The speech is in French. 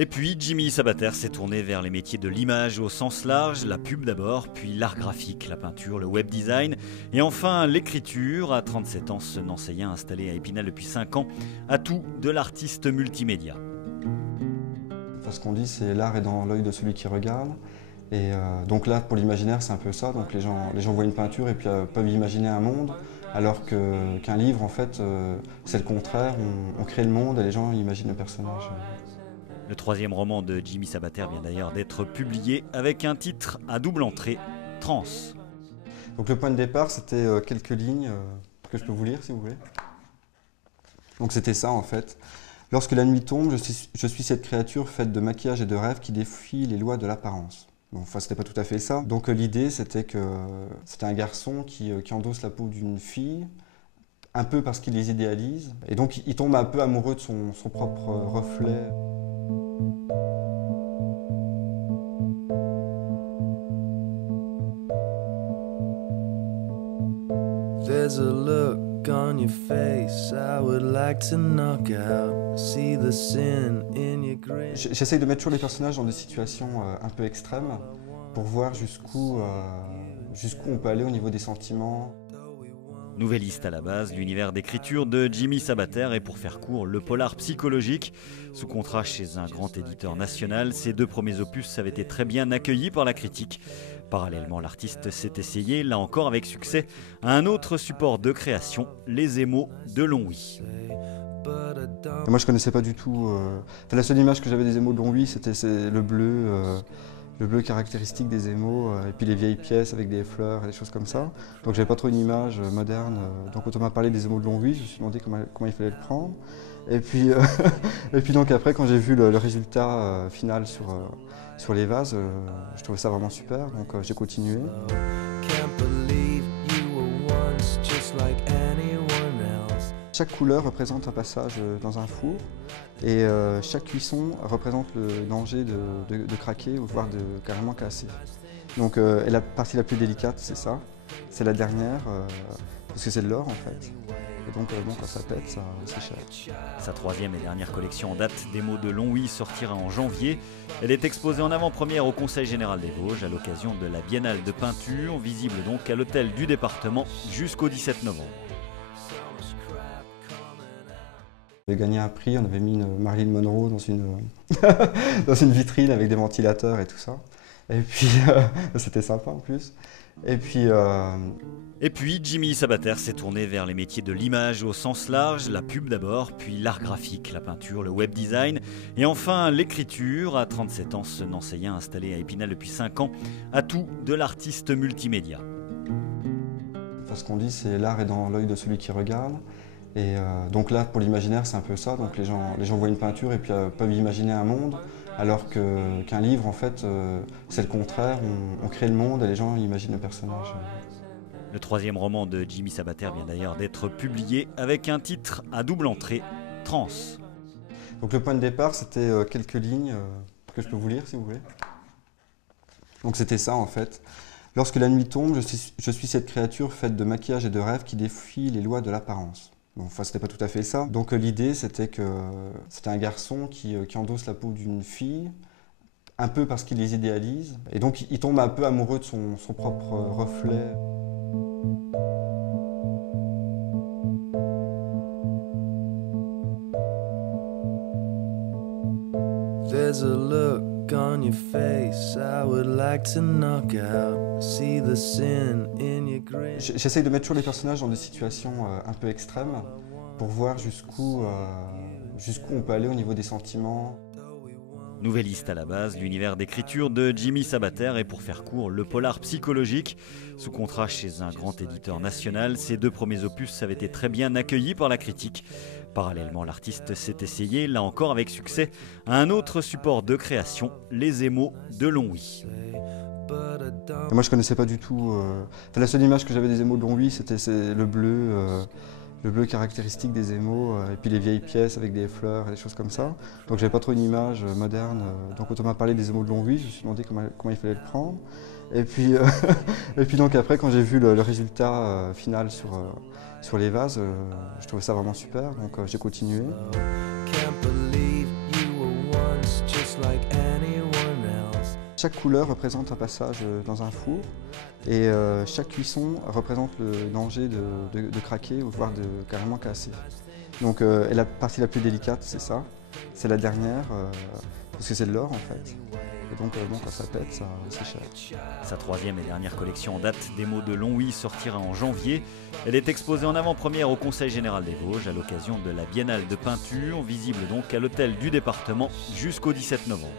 Et puis Jimmy Sabater s'est tourné vers les métiers de l'image au sens large, la pub d'abord, puis l'art graphique, la peinture, le web design et enfin l'écriture. À 37 ans, ce Nancéien installé à Épinal depuis 5 ans a tout de l'artiste multimédia. Enfin, ce qu'on dit, c'est l'art est dans l'œil de celui qui regarde. Et donc l'art pour l'imaginaire, c'est un peu ça. Donc les gens voient une peinture et puis peuvent imaginer un monde, alors qu'un livre, en fait, c'est le contraire. On crée le monde et les gens imaginent le personnage. Le troisième roman de Jimmy Sabater vient d'ailleurs d'être publié avec un titre à double entrée, Trans. Donc le point de départ, c'était quelques lignes que je peux vous lire si vous voulez. Donc c'était ça en fait. Lorsque la nuit tombe, je suis cette créature faite de maquillage et de rêves qui défie les lois de l'apparence. Bon, enfin, c'était pas tout à fait ça. Donc l'idée, c'était que c'était un garçon qui endosse la peau d'une fille, un peu parce qu'il les idéalise. Et donc il tombe un peu amoureux de son propre reflet. There's a look on your face I would like to knock out. See the sin in your grin. J'essaye de mettre toujours les personnages dans des situations un peu extrêmes pour voir jusqu'où on peut aller au niveau des sentiments. Nouvelliste à la base, l'univers d'écriture de Jimmy Sabater est, pour faire court, le polar psychologique. Sous contrat chez un grand éditeur national, ces 2 premiers opus avaient été très bien accueillis par la critique. Parallèlement, l'artiste s'est essayé, là encore avec succès, à un autre support de création, les émaux de Longwy. Et moi je connaissais pas du tout, la seule image que j'avais des émaux de Longwy, c'était le bleu caractéristique des émaux, et puis les vieilles pièces avec des fleurs et des choses comme ça. Donc j'avais pas trop une image moderne. Donc quand on m'a parlé des émaux de Longwy, je me suis demandé comment il fallait le prendre. Et puis, et puis donc après, quand j'ai vu le résultat final sur les vases, je trouvais ça vraiment super, donc j'ai continué. Chaque couleur représente un passage dans un four et chaque cuisson représente le danger de craquer ou voire de carrément casser. Donc et la partie la plus délicate, c'est ça, c'est la dernière, parce que c'est de l'or en fait. Et donc bon, quand ça pète, c'est cher. Sa troisième et dernière collection en date d'Émaux de Longwy sortira en janvier. Elle est exposée en avant-première au Conseil général des Vosges à l'occasion de la Biennale de peinture, visible donc à l'hôtel du département jusqu'au 17 novembre. On avait gagné un prix, on avait mis une Marilyn Monroe dans une, dans une vitrine avec des ventilateurs et tout ça. Et puis, c'était sympa en plus. Et puis Jimmy Sabater s'est tourné vers les métiers de l'image au sens large, la pub d'abord, puis l'art graphique, la peinture, le web design et enfin l'écriture. À 37 ans, ce Nancéien installé à Épinal depuis 5 ans a tout de l'artiste multimédia. Enfin, ce qu'on dit, c'est l'art est dans l'œil de celui qui regarde. Et donc l'art pour l'imaginaire, c'est un peu ça. Donc les gens voient une peinture et puis peuvent imaginer un monde, alors qu'un livre, en fait, c'est le contraire. On crée le monde et les gens imaginent le personnage. Le troisième roman de Jimmy Sabater vient d'ailleurs d'être publié avec un titre à double entrée, Trans. Donc le point de départ, c'était quelques lignes que je peux vous lire si vous voulez. Donc c'était ça en fait. Lorsque la nuit tombe, je suis cette créature faite de maquillage et de rêves qui défie les lois de l'apparence. Bon, enfin, c'était pas tout à fait ça. Donc l'idée, c'était que c'était un garçon qui endosse la peau d'une fille, un peu parce qu'il les idéalise. Et donc il tombe un peu amoureux de son propre reflet. There's a look on your face I would like to knock out. See the sin in your grin. J'essaye de mettre toujours les personnages dans des situations un peu extrêmes pour voir jusqu'où on peut aller au niveau des sentiments. Nouvelliste à la base, l'univers d'écriture de Jimmy Sabater est, pour faire court, le polar psychologique. Sous contrat chez un grand éditeur national, ces 2 premiers opus avaient été très bien accueillis par la critique. Parallèlement, l'artiste s'est essayé, là encore avec succès, à un autre support de création, les émaux de Longwy. Et moi je connaissais pas du tout, la seule image que j'avais des émaux de Longwy, c'était le bleu caractéristique des émaux, et puis les vieilles pièces avec des fleurs et des choses comme ça. Donc j'avais pas trop une image moderne. Donc quand on m'a parlé des émaux de Longwy, je me suis demandé comment il fallait le prendre. Et puis, et puis donc après, quand j'ai vu le résultat final sur les vases, je trouvais ça vraiment super, donc j'ai continué. Can't believe you were once just Chaque couleur représente un passage dans un four et chaque cuisson représente le danger de craquer ou voire de carrément casser. Donc, et la partie la plus délicate, c'est ça, c'est la dernière, parce que c'est de l'or en fait. Et donc bon, quand ça pète, ça s'échappe. Sa troisième et dernière collection en date, Démo de Longwy, sortira en janvier. Elle est exposée en avant-première au Conseil général des Vosges à l'occasion de la Biennale de peinture, visible donc à l'hôtel du département jusqu'au 17 novembre.